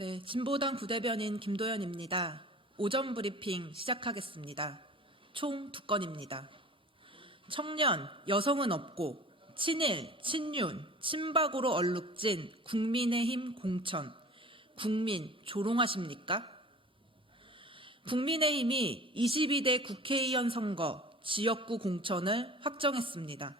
네, 진보당 부대변인 김도연입니다. 오전 브리핑 시작하겠습니다. 총 2건입니다. 청년, 여성은 없고 친일, 친윤, 친박으로 얼룩진 국민의힘 공천. 국민 조롱하십니까? 국민의힘이 22대 국회의원 선거 지역구 공천을 확정했습니다.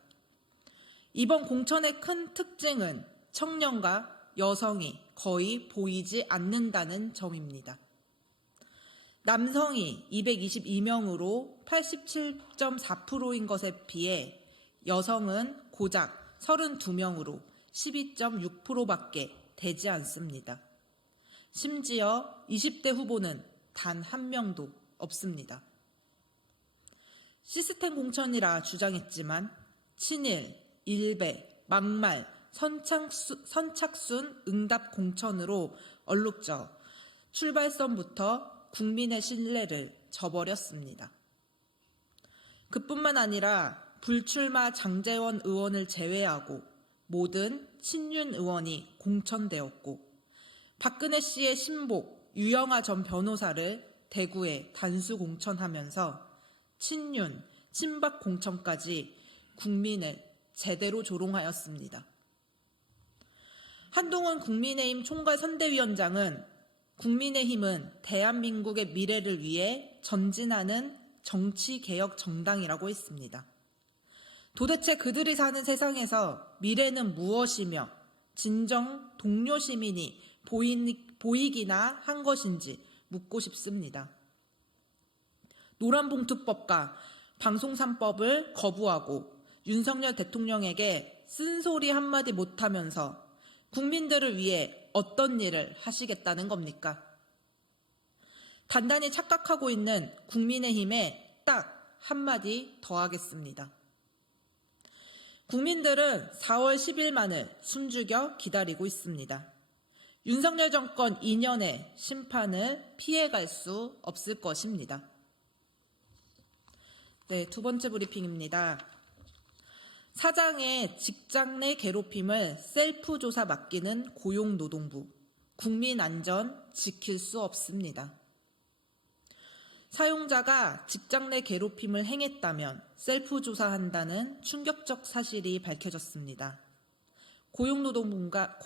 이번 공천의 큰 특징은 청년과 여성이 거의 보이지 않는다는 점입니다. 남성이 222명으로 87.4%인 것에 비해 여성은 고작 32명으로 12.6%밖에 되지 않습니다. 심지어 20대 후보는 단 한 명도 없습니다. 시스템 공천이라 주장했지만 친일, 일배, 막말, 선착순 응답 공천으로 얼룩져 출발선부터 국민의 신뢰를 저버렸습니다. 그뿐만 아니라 불출마 장제원 의원을 제외하고 모든 친윤 의원이 공천되었고 박근혜 씨의 신복 유영하 전 변호사를 대구에 단수 공천하면서 친윤, 친박 공천까지 국민을 제대로 조롱하였습니다. 한동훈 국민의힘 총괄선대위원장은 국민의힘은 대한민국의 미래를 위해 전진하는 정치개혁 정당이라고 했습니다. 도대체 그들이 사는 세상에서 미래는 무엇이며 진정 동료 시민이 보이기나 한 것인지 묻고 싶습니다. 노란봉투법과 방송3법을 거부하고 윤석열 대통령에게 쓴소리 한마디 못하면서 국민들을 위해 어떤 일을 하시겠다는 겁니까? 단단히 착각하고 있는 국민의힘에 딱 한마디 더 하겠습니다. 국민들은 4월 10일만을 숨죽여 기다리고 있습니다. 윤석열 정권 2년의 심판을 피해갈 수 없을 것입니다. 네, 2번째 브리핑입니다. 사장의 직장 내 괴롭힘을 셀프 조사 맡기는 고용노동부. 국민 안전 지킬 수 없습니다. 사용자가 직장 내 괴롭힘을 행했다면 셀프 조사한다는 충격적 사실이 밝혀졌습니다. 고용노동부가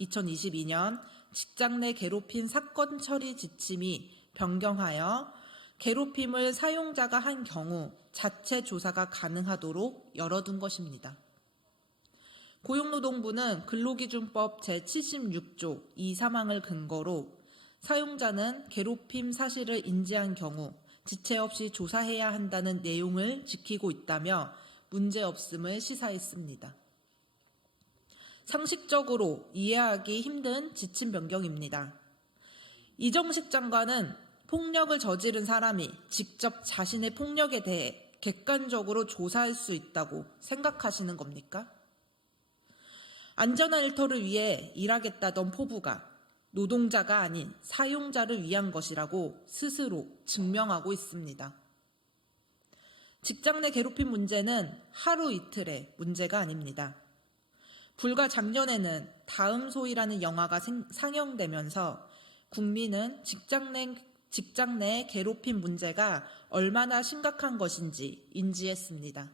2022년 직장 내 괴롭힘 사건 처리 지침이 변경하여 괴롭힘을 사용자가 한 경우 자체 조사가 가능하도록 열어둔 것입니다. 고용노동부는 근로기준법 제76조 2사망을 근거로 사용자는 괴롭힘 사실을 인지한 경우 지체 없이 조사해야 한다는 내용을 지키고 있다며 문제없음을 시사했습니다. 상식적으로 이해하기 힘든 지침 변경입니다. 이정식 장관은 폭력을 저지른 사람이 직접 자신의 폭력에 대해 객관적으로 조사할 수 있다고 생각하시는 겁니까? 안전한 일터를 위해 일하겠다던 포부가 노동자가 아닌 사용자를 위한 것이라고 스스로 증명하고 있습니다. 직장 내 괴롭힘 문제는 하루 이틀의 문제가 아닙니다. 불과 작년에는 다음 소이라는 영화가 상영되면서 국민은 직장 내 괴롭힘 문제가 얼마나 심각한 것인지 인지했습니다.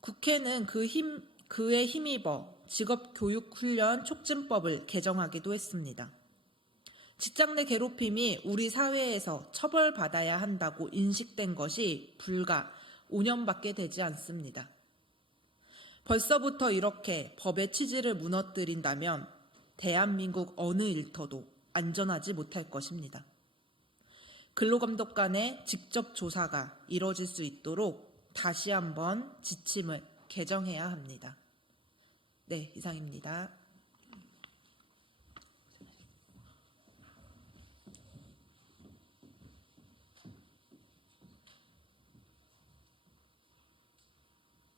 국회는 그에 힘입어 직업교육훈련 촉진법을 개정하기도 했습니다. 직장 내 괴롭힘이 우리 사회에서 처벌받아야 한다고 인식된 것이 불과 5년밖에 되지 않습니다. 벌써부터 이렇게 법의 취지를 무너뜨린다면 대한민국 어느 일터도 안전하지 못할 것입니다. 근로감독관의 직접 조사가 이뤄질 수 있도록 다시 한번 지침을 개정해야 합니다. 네, 이상입니다.